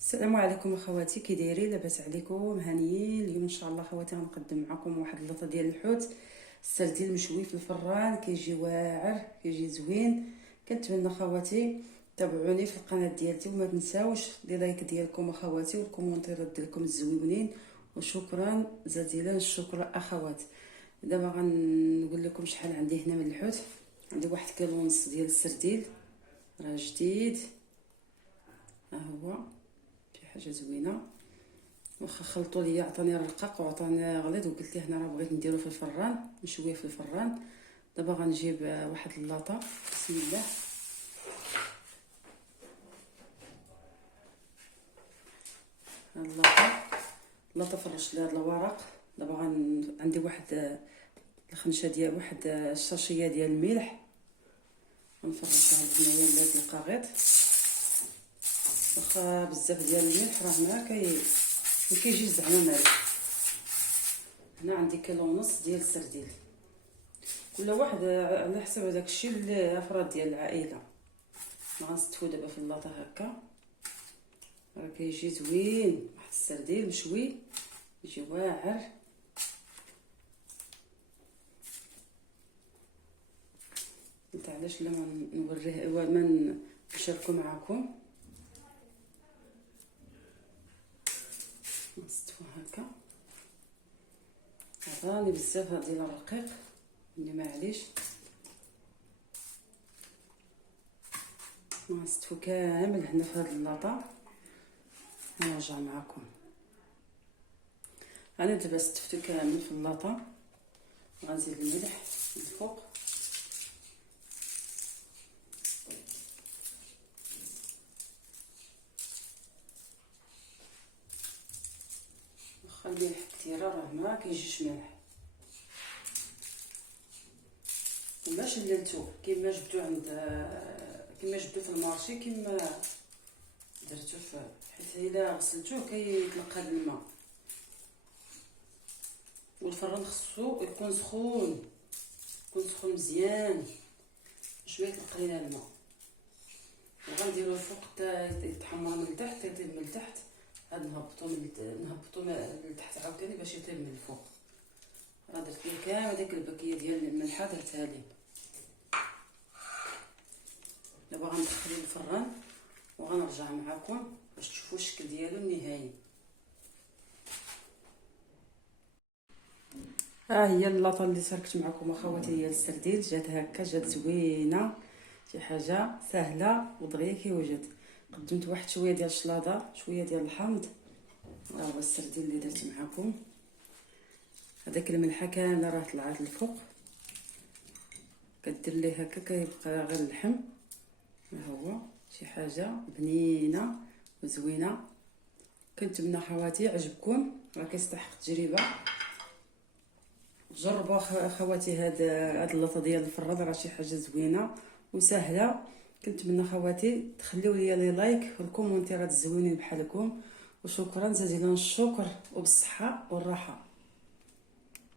السلام عليكم اخواتي، كي دايرين؟ لاباس عليكم؟ هانيين؟ اليوم ان شاء الله اخواتي غنقدم معكم واحد اللطه ديال الحوت السردين مشوي في الفران. كيجي واعر، كيجي زوين. كنتمنى اخواتي تابعوني في القناه ديالتي وما تنساوش لي لايك ديالكم اخواتي والكومونتيرات ديالكم الزوينين، وشكرا جزيلا الشكر اخوات. دابا غنقول لكم شحال عندي هنا من الحوت. عندي 1 كيلو ونص ديال السردين، راه جديد، ها هو شي حاجه زوينه. واخا خلطوا ليا عطاني الرقاق وعطاني غليظ، وقلت ليه هنا راه بغيت نديرو في الفران، نشويه في الفران. دابا غنجيب واحد اللاطه. بسم الله. اللاطه فرشت لها هاد الورق. دابا عندي واحد الخنشه ديال واحد الشاشيه ديال الملح، غنفرشها هنايا لهاد القاغيط. واخا بزاف ديال الملح راه ما كيجيش زعما مالح. هنا عندي 1.5 كيلو ديال السردين، كل واحد على حسب هذاك الشيء اللي افراد ديال العائله. غنستفو دابا في اللاطه هكا، راه كيجي زوين. واحد السردين مشوي يجي واعر. قلت علاش لا ما نوريه ما نشاركو معكم. نستفو هكا. عطاني بزاف ديال الرقيق اللي معليش. نستفو كامل هنا في هاد اللاطه. نرجع معكم. انا دابا استفتو كامل في اللاطه. غنزيد الملح من الفوق. واخا الملح كثيره راه ما كيجيش ملح، وما شللتو كيما جبتو في المارشي، كيما درتو حيت الا غسلتوه كيتلقى بالماء. والفران خصو يكون سخون مزيان باش ما يطلق لينا الماء. وغنديرو الفوق حتى يتحمر من التحت، يطيب من التحت. هاد نهبطو من التحت عاوتاني باش يطيب من الفوق. راه درت ليه كامل داك الباكيه ديال الملحه درتها ليه. دابا غندخلو للفران وغنرجع معكم باش تشوفوا الشكل ديالو النهائي. ها هي اللاطه اللي شاركت معكم اخواتي ديال السردين. جات هكا، جات زوينه، شي حاجه سهله ودغيا كيوجد. قدمت واحد شويه ديال الشلاضه، شويه ديال الحامض. ها هو السردين اللي درت معكم. هذاك الملحه كامله راه طلعت الفوق. كدير ليه هكا كيبقى غير اللحم. ها هو شي حاجه بنينه وزوينه. كنتمنى خواتي عجبكم، راه كيستحق التجربه. جربوا خواتي هاد اللاطه ديال الفران، راه شي حاجه زوينه وسهله. كنتمنى خواتي تخليو لي لايك والكومونتيرات الزوينين بحالكم، وشكرا جزيلا الشكر وبالصحه والراحه.